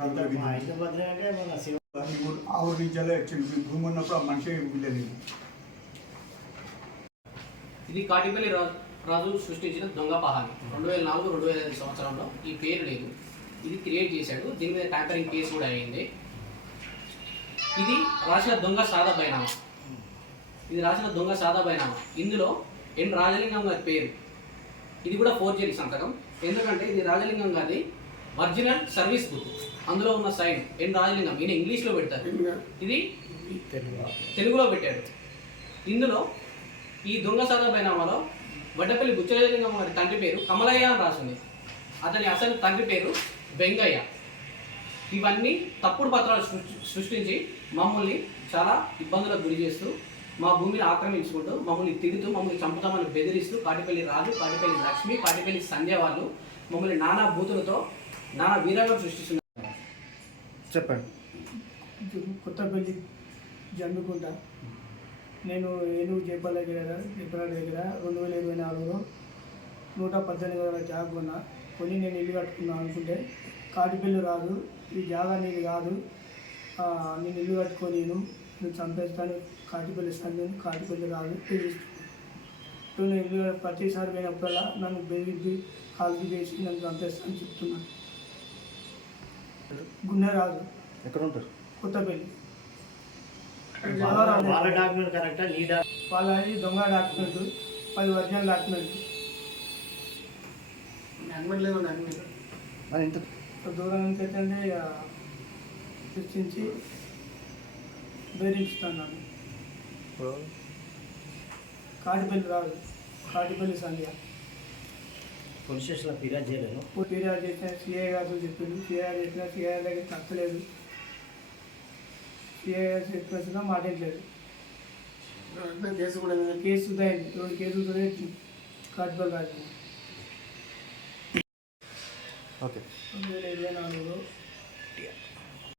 భద్ర అంటే మన శివ వచ్చింది భూమి ఉన్నప్పుడు ఆ మనిషి ఇది కాటిపల్లి రాజు రాజు సృష్టించిన దొంగ పహాని. రెండు వేల నాలుగు రెండు వేల ఐదు సంవత్సరంలో ఈ పేరు లేదు. ఇది క్రియేట్ చేశాడు. దీని మీద ట్యాంపరింగ్ కేసు కూడా అయింది. ఇది రాసిన దొంగ సాదా బైనామా. ఇది రాసిన దొంగ సాదా బైనామా. ఇందులో ఎన్ రాజలింగం గారి పేరు. ఇది కూడా ఫోర్జరీ సంతకం. ఎందుకంటే ఇది రాజలింగం గారి ఒరిజినల్ సర్వీస్ బుక్. అందులో ఉన్న సైన్ ఎన్ రాజలింగం ఈయన ఇంగ్లీష్లో పెడతారు. ఇది తెలుగులో పెట్టాడు ఇందులో ఈ దొంగ బైనామాలో వడ్డపల్లి బుచ్చరాజలింగం గారి తండ్రి పేరు కమలయ్య అని రాసింది. అతని అసలు తండ్రి పేరు వెంగయ్య. ఇవన్నీ తప్పుడు పత్రాలు సృష్టి- సృష్టించి మమ్మల్ని చాలా ఇబ్బందులకు గురి చేస్తూ మా భూమిని ఆక్రమించుకుంటూ మమ్మల్ని తిడుతూ మమ్మల్ని చంపుతామని బెదిరిస్తూ కాటిపల్లి రాజు కాటిపల్లి లక్ష్మి కాటిపల్లి సంధ్య వాళ్ళు మమ్మల్ని నానా బూతులతో నానా వీరంగం సృష్టిస్తున్నారు. చెప్పండి. కొత్తపల్లి జమ్మికుంట. నేను ఏనుగు చేపల దగ్గర చేపల దగ్గర రెండు వేల ఇరవై నాలుగులో నూట పద్దెనిమిది వేల జాగా కొన్నా. కొని నేను ఇల్లు కట్టుకుందాం అనుకుంటే కాటిపల్లి రాదు ఈ జాగా నీది కాదు. నేను ఇల్లు కట్టుకోలేను నేను నువ్వు చంపేస్తాను కాటిపల్లి సందని కాటిపల్లి రాదు నేను ఇల్లు ప్రతిసారి పోయినప్పుడల్లా నన్ను బెదిరి కాల్పి వేసి నన్ను చంపేస్తాను చెప్తున్నాను. గుండెరాజు ఎక్కడ ఉంటారు కొత్తపల్లి. వాళ్ళ డాక్యుమెంట్ కరెక్టా? నీ డాక్యుమెంట్ వాళ్ళది దొంగ డాక్యుమెంట్ పది ఒరిజినల్ డాక్యుమెంట్. మరి ఇంత దూరం నుంచి అయితే ఇక సృష్టించి బెదిరించుతున్నాను. కాటిపల్లి రాదు. కాటిపల్లి సంధ్య. పోలీస్ స్టేషన్లో ఫిర్యాదు చేయలేను ఫిర్యాదు చేసిన సిఐ గారు చెప్పిండు. ఫిర్యాదు చేసిన సిఐ దగ్గర తప్పలేదు. సిఐ గారు చెప్పిన మాట్లాడలేదు. కేసు కూడా కేసు అయింది రెండు కేసులు రాజు ఓకే. రెండు వేల ఇరవై నాలుగులో